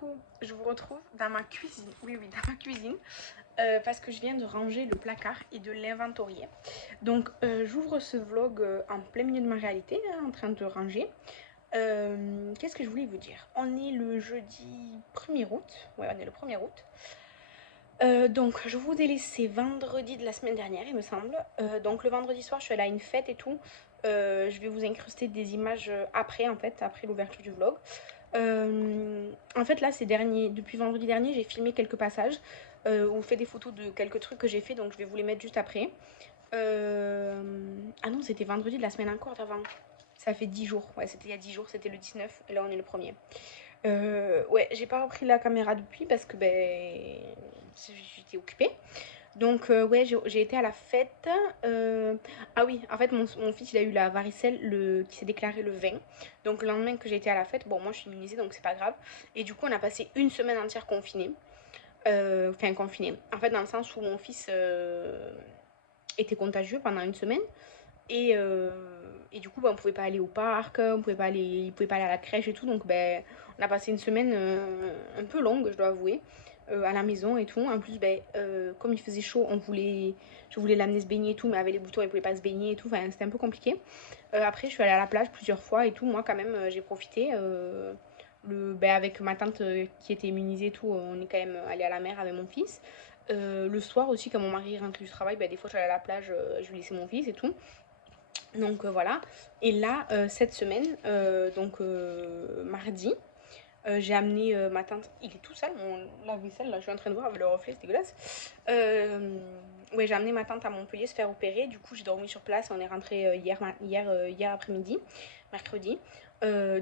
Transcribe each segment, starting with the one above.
coup, je vous retrouve dans ma cuisine. Oui, oui, dans ma cuisine. Parce que je viens de ranger le placard et de l'inventorier. Donc, j'ouvre ce vlog en plein milieu de ma réalité, hein, en train de ranger. Qu'est-ce que je voulais vous dire? On est le jeudi 1er août. Ouais, on est le 1er août. Donc, je vous ai laissé vendredi de la semaine dernière, il me semble. Donc, le vendredi soir, je suis allée à une fête et tout. Je vais vous incruster des images après, en fait, après l'ouverture du vlog. En fait, là, depuis vendredi dernier, j'ai filmé quelques passages ou fait des photos de quelques trucs que j'ai fait, donc je vais vous les mettre juste après. Ah non, c'était vendredi de la semaine encore d'avant. Ça fait 10 jours. Ouais, c'était il y a 10 jours, c'était le 19, et là on est le premier. Ouais, j'ai pas repris la caméra depuis parce que j'étais occupée. Donc ouais, j'ai été à la fête. Ah oui, en fait mon fils il a eu la varicelle qui s'est déclarée le 20. Donc le lendemain que j'ai été à la fête, bon moi je suis immunisée donc c'est pas grave. Et du coup on a passé une semaine entière confinée. Enfin confinée. En fait dans le sens où mon fils était contagieux pendant une semaine. Et du coup on pouvait pas aller au parc, il pouvait pas aller à la crèche et tout. Donc on a passé une semaine un peu longue je dois avouer à la maison et tout. En plus, comme il faisait chaud, je voulais l'amener se baigner et tout, mais avec les boutons, il pouvait pas se baigner et tout. Enfin, c'était un peu compliqué. Après, je suis allée à la plage plusieurs fois et tout. Moi, quand même, j'ai profité. Avec ma tante qui était immunisée et tout, on est quand même allé à la mer avec mon fils. Le soir aussi, quand mon mari rentrait du travail, des fois, je suis allée à la plage, je lui laissais mon fils et tout. Donc voilà. Et là, cette semaine, mardi, j'ai amené ma tante. Il est tout sale, mon lave-vaisselle, là, je suis en train de voir avec le reflet, c'est dégueulasse. Ouais, j'ai amené ma tante à Montpellier se faire opérer. Du coup, j'ai dormi sur place. On est rentré hier après-midi, mercredi.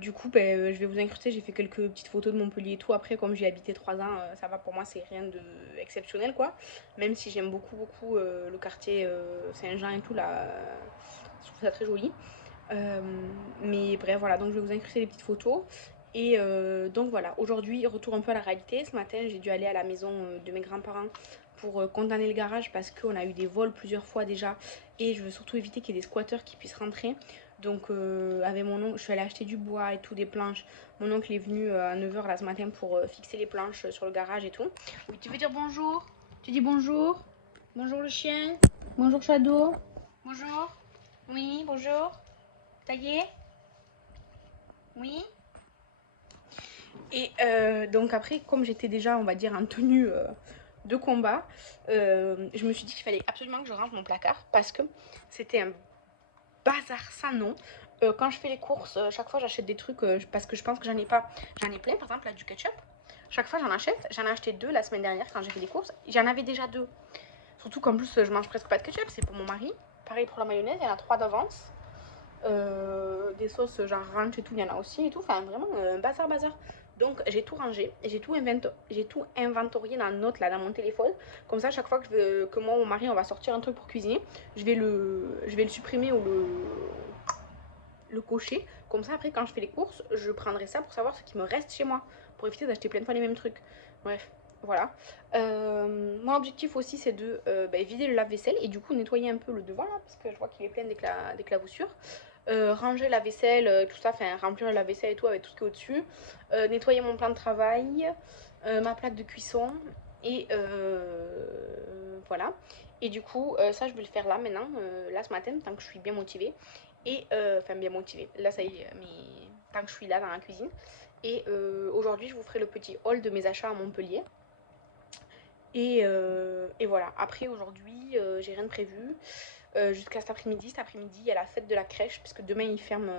Du coup, je vais vous incruster. J'ai fait quelques petites photos de Montpellier et tout. Après, comme j'ai habité 3 ans, ça va pour moi, c'est rien de exceptionnel, quoi. Même si j'aime beaucoup, beaucoup le quartier Saint-Jean et tout, là, je trouve ça très joli. Euh, mais bref, voilà, donc je vais vous incruster les petites photos. Et donc voilà, aujourd'hui, retour un peu à la réalité. Ce matin, j'ai dû aller à la maison de mes grands-parents pour condamner le garage parce qu'on a eu des vols plusieurs fois déjà. Et je veux surtout éviter qu'il y ait des squatteurs qui puissent rentrer. Donc avec mon oncle, je suis allée acheter du bois et tout, des planches. Mon oncle est venu à 9h là ce matin pour fixer les planches sur le garage et tout. Oui, tu veux dire bonjour? Tu dis bonjour? Bonjour le chien? Bonjour Shadow? Bonjour? Oui, bonjour? Ça y est? Oui. Et donc après, comme j'étais déjà, on va dire, en tenue de combat, je me suis dit qu'il fallait absolument que je range mon placard parce que c'était un bazar sans nom. Quand je fais les courses, chaque fois j'achète des trucs parce que je pense que j'en ai pas. J'en ai plein, par exemple là du ketchup. Chaque fois j'en achète. J'en ai acheté 2 la semaine dernière quand j'ai fait des courses. J'en avais déjà 2. Surtout qu'en plus je mange presque pas de ketchup, c'est pour mon mari. Pareil pour la mayonnaise, il y en a 3 d'avance. Des sauces genre ranch et tout, il y en a aussi et tout. Enfin, vraiment, bazar, bazar. Donc, j'ai tout rangé, j'ai tout inventorié dans une note là, dans mon téléphone. Comme ça, chaque fois que moi, mon mari, on va sortir un truc pour cuisiner, je vais le supprimer ou le cocher. Comme ça, après, quand je fais les courses, je prendrai ça pour savoir ce qui me reste chez moi, pour éviter d'acheter plein de fois les mêmes trucs. Bref, voilà. Mon objectif aussi, c'est de vider le lave-vaisselle et du coup nettoyer un peu le devant là, parce que je vois qu'il est plein d'éclaboussures. Ranger la vaisselle, tout ça, enfin remplir la vaisselle et tout avec tout ce qui est au-dessus. Nettoyer mon plan de travail, ma plaque de cuisson et voilà. Et du coup, ça, je vais le faire là maintenant, là ce matin, tant que je suis bien motivée. Et enfin, bien motivée. Là, ça y est, mais tant que je suis là dans la cuisine. Et aujourd'hui, je vous ferai le petit haul de mes achats à Montpellier. Et voilà. Après, aujourd'hui, j'ai rien de prévu. Jusqu'à cet après-midi. Cet après-midi, il y a la fête de la crèche, puisque demain ils ferment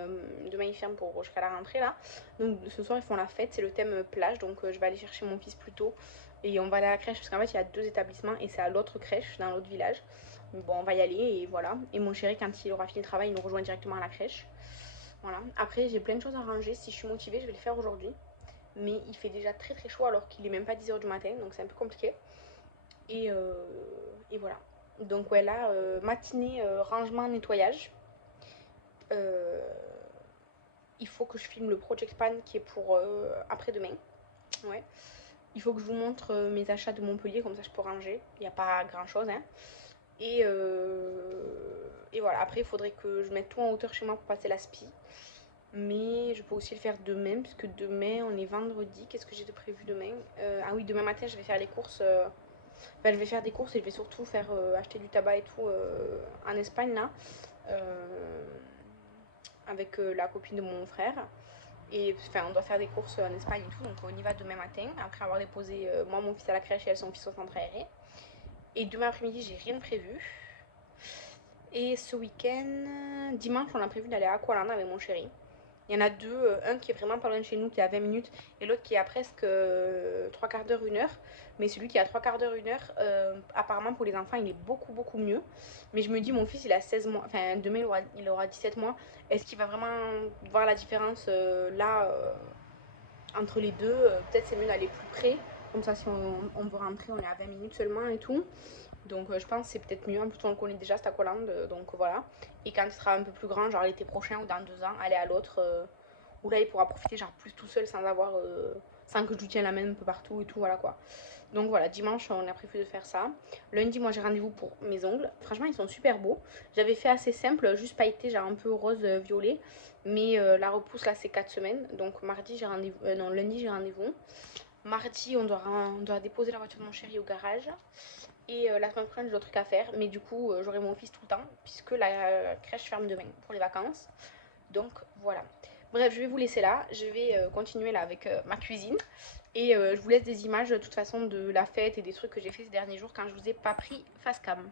pour jusqu'à la rentrée là. Donc ce soir, ils font la fête, c'est le thème plage. Donc je vais aller chercher mon fils plus tôt. Et on va aller à la crèche, parce qu'en fait, il y a 2 établissements et c'est à l'autre crèche, dans l'autre village. Donc, bon, on va y aller et voilà. Et mon chéri, quand il aura fini le travail, il nous rejoint directement à la crèche. Voilà. Après, j'ai plein de choses à ranger. Si je suis motivée, je vais le faire aujourd'hui. Mais il fait déjà très très chaud alors qu'il est même pas 10h du matin, donc c'est un peu compliqué. Et, euh, et voilà. Donc ouais, là, matinée, rangement, nettoyage. Euh, il faut que je filme le Project Pan qui est pour après-demain. Ouais. Il faut que je vous montre mes achats de Montpellier, comme ça je peux ranger. Il n'y a pas grand-chose, hein. Et voilà, après il faudrait que je mette tout en hauteur chez moi pour passer la spie. Mais je peux aussi le faire demain, puisque demain on est vendredi. Qu'est-ce que j'ai de prévu demain? Ah oui, demain matin je vais faire les courses. Enfin, je vais faire des courses et je vais surtout faire acheter du tabac et tout en Espagne là. euh, avec la copine de mon frère. Et enfin, on doit faire des courses en Espagne et tout, donc on y va demain matin, après avoir déposé moi mon fils à la crèche et elle son fils au centre aéré. Et demain après-midi, j'ai rien de prévu. Et ce week-end, dimanche, on a prévu d'aller à Aqualand avec mon chéri. Il y en a deux, un qui est vraiment pas loin de chez nous, qui est à 20 minutes, et l'autre qui est à presque 3 quarts d'heure, 1 heure. Mais celui qui est à 3 quarts d'heure, 1 heure, apparemment pour les enfants, il est beaucoup, beaucoup mieux. Mais je me dis, mon fils, il a 16 mois, enfin demain, il aura 17 mois. Est-ce qu'il va vraiment voir la différence là entre les deux? Peut-être c'est mieux d'aller plus près. Comme ça, si on veut rentrer, on est à 20 minutes seulement et tout. Donc je pense que c'est peut-être mieux. En plus, on le connaît déjà, c'est Aqualand. Donc voilà. Et quand il sera un peu plus grand, genre l'été prochain ou dans 2 ans, aller à l'autre. Où là, il pourra profiter genre plus tout seul sans avoir... sans que je lui tienne la main un peu partout et tout, voilà quoi. Donc voilà, dimanche, on a prévu de faire ça. Lundi, moi, j'ai rendez-vous pour mes ongles. Franchement, ils sont super beaux. J'avais fait assez simple, juste pailleté, genre un peu rose violet. Mais la repousse, là, c'est 4 semaines. Donc mardi, j'ai rendez-vous... non, lundi, j'ai rendez-vous. Mardi, on doit déposer la voiture de mon chéri au garage. Et la semaine prochaine, j'ai d'autres trucs à faire. Mais du coup, j'aurai mon fils tout le temps, puisque la crèche ferme demain pour les vacances. Donc voilà. Bref, je vais vous laisser là. Je vais continuer là avec ma cuisine. Et je vous laisse des images de toute façon de la fête et des trucs que j'ai fait ces derniers jours quand je vous ai pas pris face cam.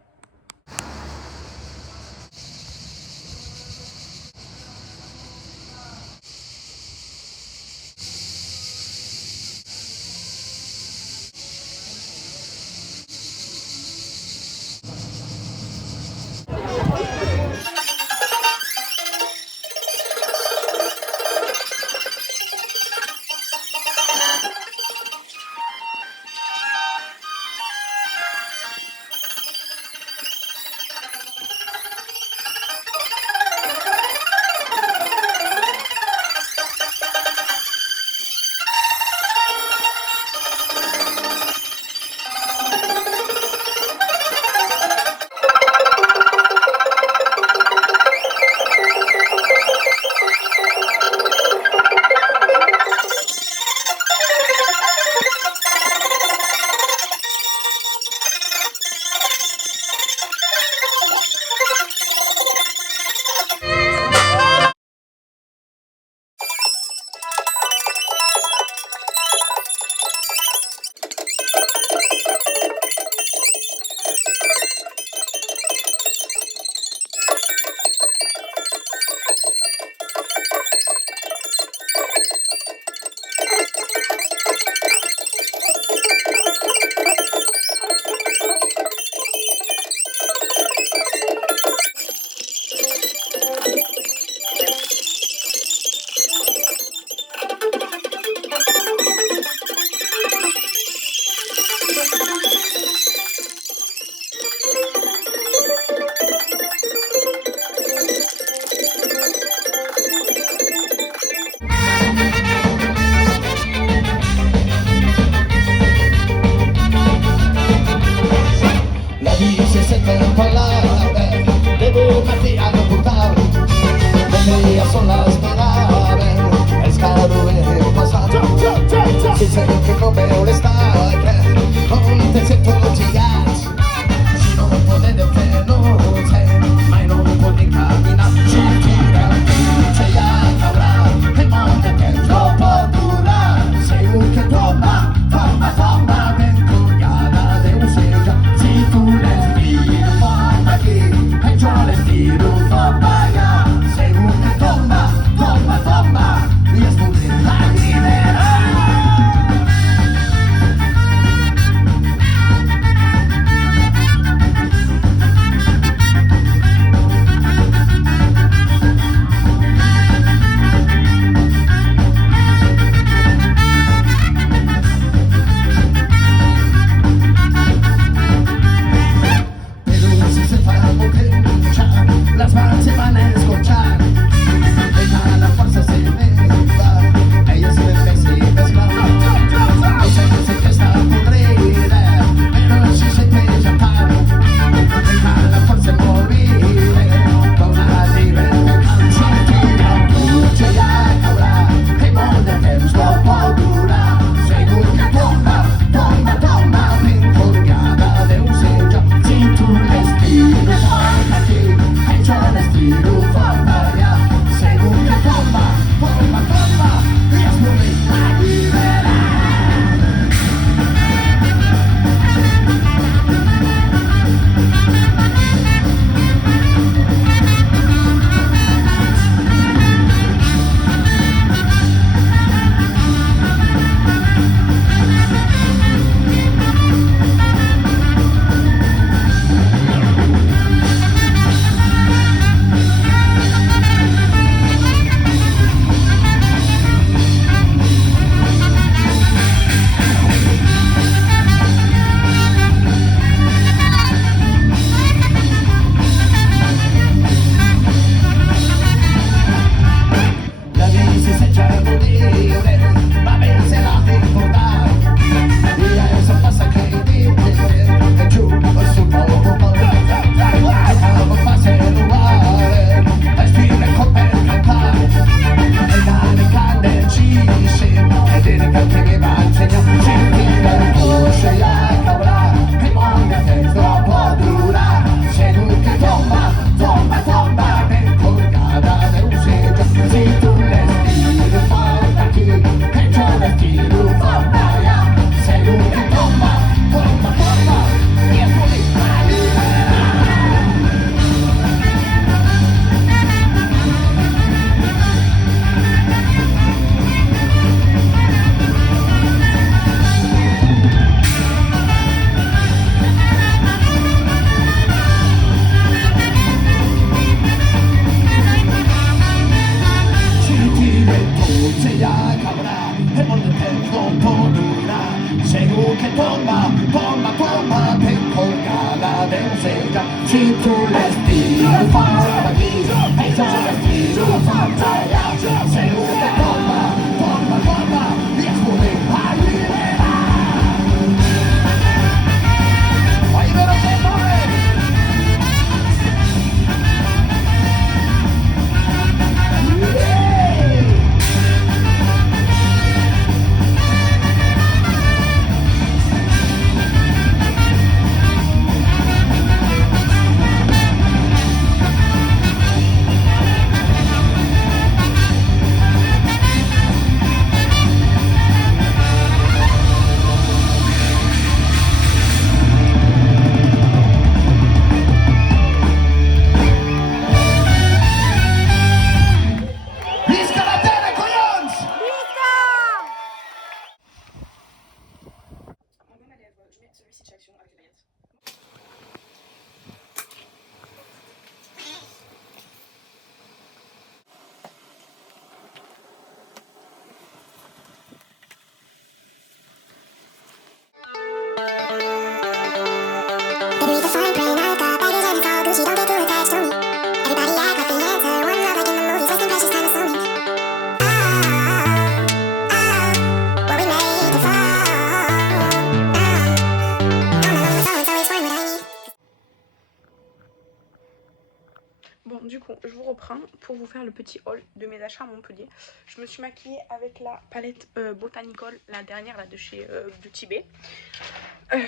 Bon, du coup, je vous reprends pour vous faire le petit haul de mes achats à Montpellier. Je me suis maquillée avec la palette Botanicol, la dernière là de chez Beauty Bay.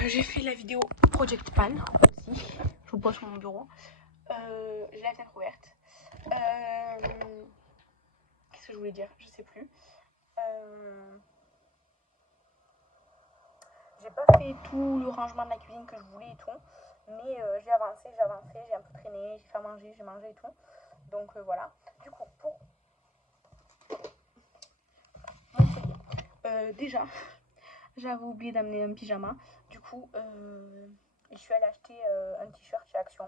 J'ai fait la vidéo Project Pan aussi. Je vous pose sur mon bureau. J'ai la fenêtre ouverte. Qu'est-ce que je voulais dire? Je sais plus. J'ai pas fait tout le rangement de la cuisine que je voulais et tout. Mais j'ai avancé, j'ai un peu traîné, j'ai fait à manger, j'ai mangé et tout. Donc voilà. Du coup, pour déjà, j'avais oublié d'amener un pyjama. Du coup, je suis allée acheter un t-shirt chez Action.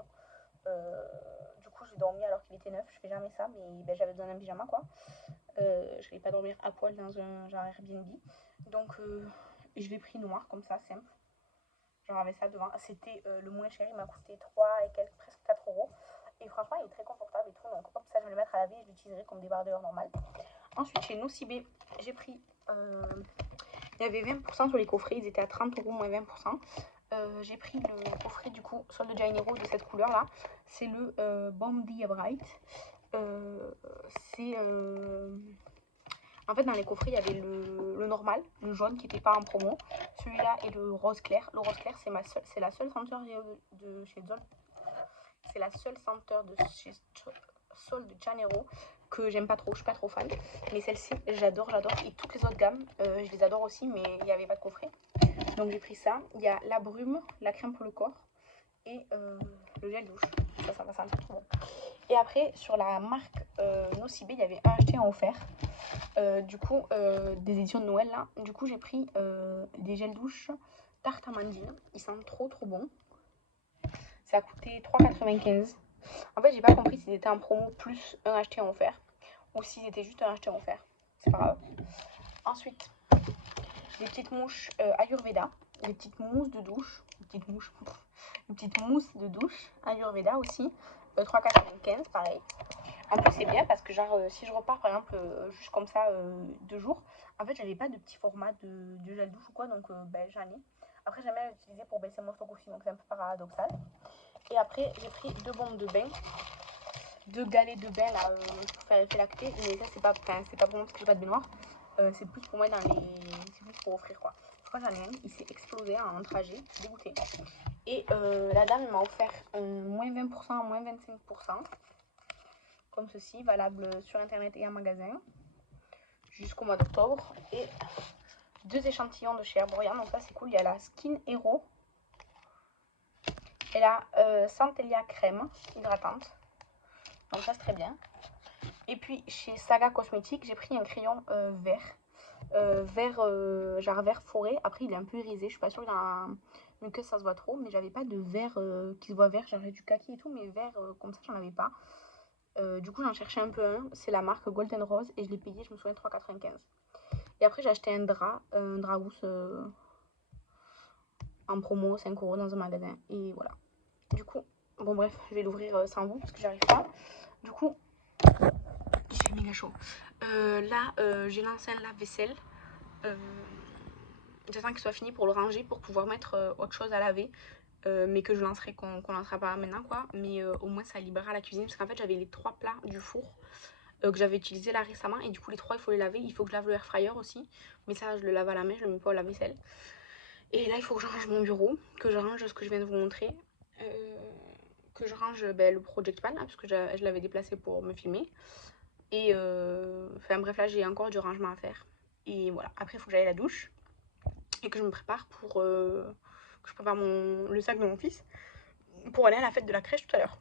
Du coup, j'ai dormi alors qu'il était neuf. Je fais jamais ça, mais ben, j'avais besoin d'un pyjama quoi. Je vais pas dormir à poil dans un genre Airbnb. Donc, je l'ai pris noir comme ça, simple. J'en avais ça devant. C'était le moins cher, il m'a coûté 3 et quelques, presque 4 euros. Et franchement, il est très confortable et tout. Donc, hop, ça, je vais le mettre à laver et je l'utiliserai comme débardeur normal. Ensuite, chez Nocibé, j'ai pris. Il y avait 20% sur les coffrets, ils étaient à 30 euros moins 20%. J'ai pris le coffret du coup Sol de Janeiro de cette couleur là. C'est le Bombay Bright. C'est. En fait, dans les coffrets, il y avait le normal, le jaune qui n'était pas en promo. Celui-là et le rose clair. Le rose clair, c'est la seule senteur de chez Zol. C'est la seule senteur de chez Sol de Janeiro que j'aime pas trop. Je suis pas trop fan. Mais celle-ci, j'adore. Et toutes les autres gammes, je les adore aussi, mais il n'y avait pas de coffret. Donc j'ai pris ça. Il y a la brume, la crème pour le corps et le gel douche. Ça va sentir trop bon. Et après, sur la marque Nocibé, il y avait un acheté en offert. Du coup, des éditions de Noël là. Du coup, j'ai pris des gels douche tarte amandine. Ils sentent trop bon. Ça a coûté 3,95. En fait, j'ai pas compris s'ils étaient en promo plus un acheté en offert ou s'ils étaient juste un acheté en offert. C'est pas grave. Ensuite, des petites mouches Ayurveda, des petites mousses de douche, des petites mousses de douche Ayurveda aussi, 3,95 pareil. En plus c'est bien parce que genre si je repars par exemple juste comme ça 2 jours, en fait j'avais pas de petit format de gel douche ou quoi, donc ben, j'en ai. Après j'aime bien l'utiliser pour baisser mon stock aussi, donc c'est un peu paradoxal. Et après j'ai pris 2 bombes de bain, 2 galets de bain là, pour faire effet lacté, mais ça c'est pas pour moi parce que j'ai pas de baignoire. c'est plus pour moi dans les... c'est plus pour offrir quoi. Je crois que j'en ai un, il s'est explosé en trajet, je suis dégoûtée. Et la dame m'a offert moins 20%, moins 25%. Comme ceci, valable sur internet et en magasin. Jusqu'au mois d'octobre. Et 2 échantillons de chez Herborian, donc ça c'est cool. Il y a la Skin Hero et la Centellia crème hydratante. Donc ça c'est très bien. Et puis chez Saga Cosmétiques, j'ai pris un crayon vert. Genre vert forêt. Après il est un peu irisé, je suis pas sûre que ça se voit trop. Mais j'avais pas de vert qui se voit vert, j'avais du kaki et tout. Mais vert comme ça j'en avais pas. Du coup j'en cherchais un peu un. C'est la marque Golden Rose et je l'ai payé, je me souviens, 3,95. Et après j'ai acheté un drap housse en promo 5 € dans un magasin. Et voilà. Du coup, bon bref, je vais l'ouvrir sans vous parce que j'arrive pas. Du coup, il fait méga chaud. Là, j'ai lancé un lave-vaisselle. J'attends qu'il soit fini pour le ranger pour pouvoir mettre autre chose à laver. Mais que je lancerai, qu'on lancera pas maintenant quoi. Mais au moins ça libérera la cuisine parce qu'en fait j'avais les 3 plats du four que j'avais utilisé là récemment. Et du coup les 3 il faut les laver. Il faut que je lave le air fryer aussi. Mais ça je le lave à la main, je le mets pas au lave-vaisselle. Et là il faut que je range mon bureau, que je range ce que je viens de vous montrer. Que je range le project pan là, parce que je l'avais déplacé pour me filmer. Et enfin bref, là j'ai encore du rangement à faire. Et voilà, après il faut que j'aille à la douche et que je me prépare pour que je prépare le sac de mon fils pour aller à la fête de la crèche tout à l'heure.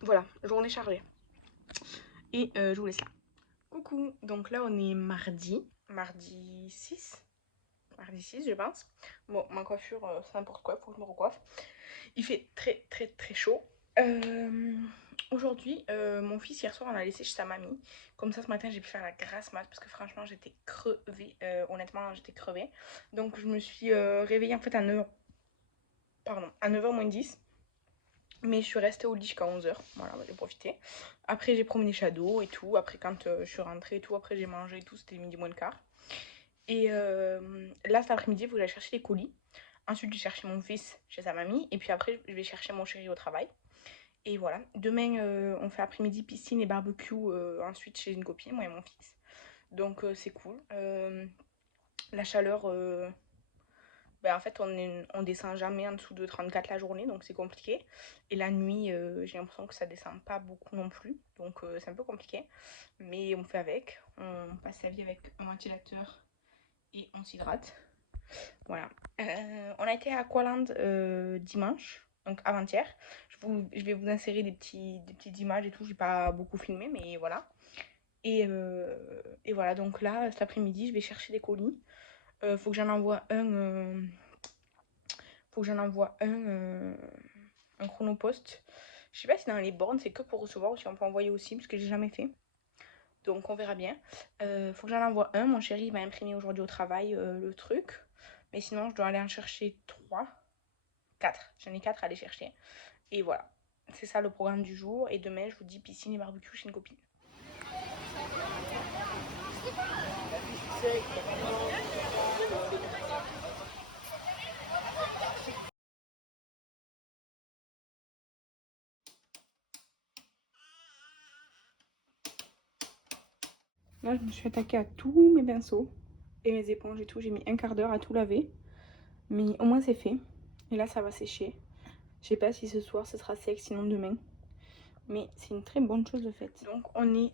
Voilà, journée chargée. Et je vous laisse là. Coucou, donc là on est mardi 6. Mardi 6 je pense. Bon, ma coiffure c'est n'importe quoi, il faut que je me recoiffe. Il fait très très très chaud. Aujourd'hui, mon fils hier soir on a laissé chez sa mamie. Comme ça ce matin j'ai pu faire la grasse mat parce que franchement j'étais crevée. Honnêtement j'étais crevée. Donc je me suis réveillée en fait à 9h. Pardon, à 9h moins 10. Mais je suis restée au lit jusqu'à 11h. Voilà, j'ai profité. Après j'ai promené Shadow et tout. Après quand je suis rentrée et tout, après j'ai mangé et tout, c'était midi moins le quart. Et là cet après-midi il faut que j'aille chercher les colis. Ensuite, j'ai cherché mon fils chez sa mamie. Et puis après, je vais chercher mon chéri au travail. Et voilà. Demain, on fait après-midi piscine et barbecue. Ensuite, chez une copine, moi et mon fils. Donc, c'est cool. La chaleur, en fait, on descend jamais en dessous de 34 la journée. Donc, c'est compliqué. Et la nuit, j'ai l'impression que ça descend pas beaucoup non plus. Donc, c'est un peu compliqué. Mais on fait avec. On passe sa vie avec un ventilateur et on s'hydrate. Voilà. On a été à Aqualand dimanche, donc avant-hier. Je vais vous insérer des petites images et tout. J'ai pas beaucoup filmé, mais voilà. Et voilà, donc là, cet après-midi, je vais chercher des colis. Faut que j'en envoie un chronopost. Je sais pas si dans les bornes, c'est que pour recevoir ou si on peut envoyer aussi, parce que j'ai jamais fait. Donc on verra bien. Faut que j'en envoie un. Mon chéri m'a imprimé aujourd'hui au travail le truc. Mais sinon, je dois aller en chercher 3, 4. J'en ai 4 à aller chercher. Et voilà. C'est ça le programme du jour. Et demain, je vous dis piscine et barbecue chez une copine. Là, je me suis attaquée à tous mes pinceaux et mes éponges et tout. J'ai mis un quart d'heure à tout laver. Mais au moins, c'est fait. Et là, ça va sécher. Je sais pas si ce soir, ce sera sec, sinon demain. Mais c'est une très bonne chose de faite. Donc, on est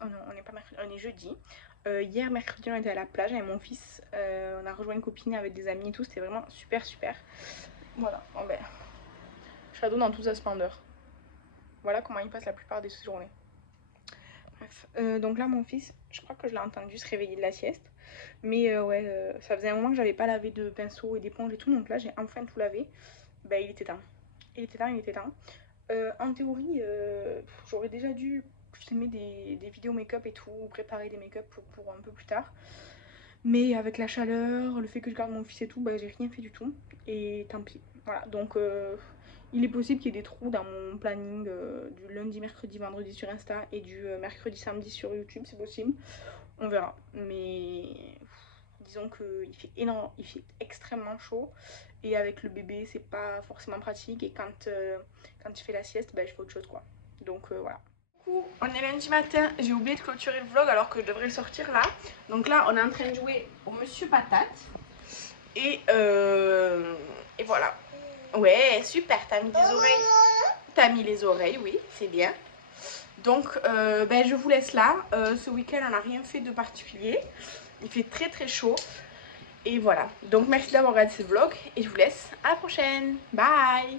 on est jeudi. Hier, mercredi, on était à la plage avec mon fils. On a rejoint une copine avec des amis et tout. C'était vraiment super, super. Voilà. Bon, ben, Shadow dans toute sa splendeur. Voilà comment il passe la plupart des journées. Bref, donc là mon fils, je crois que je l'ai entendu se réveiller de la sieste. Mais ouais, ça faisait un moment que j'avais pas lavé de pinceau et d'éponge et tout. Donc là j'ai enfin tout lavé. Bah il était temps. Il était temps, il était temps. En théorie, j'aurais déjà dû filmer des vidéos make-up et tout, préparer des make-up pour un peu plus tard. Mais avec la chaleur, le fait que je garde mon fils et tout, bah j'ai rien fait du tout. Et tant pis. Voilà, donc il est possible qu'il y ait des trous dans mon planning du lundi, mercredi, vendredi sur Insta et du mercredi, samedi sur YouTube, c'est possible. On verra. Mais disons qu'il fait énorme, il fait extrêmement chaud. Et avec le bébé, c'est pas forcément pratique. Et quand il fait la sieste, bah, je fais autre chose quoi. Donc voilà. On est lundi matin, j'ai oublié de clôturer le vlog alors que je devrais le sortir là. Donc là, on est en train de jouer au Monsieur Patate. Et voilà. Ouais, super, t'as mis des oreilles. T'as mis les oreilles, oui, c'est bien. Donc, je vous laisse là. Ce week-end, on n'a rien fait de particulier. Il fait très très chaud. Et voilà. Donc, merci d'avoir regardé ce vlog. Et je vous laisse à la prochaine. Bye!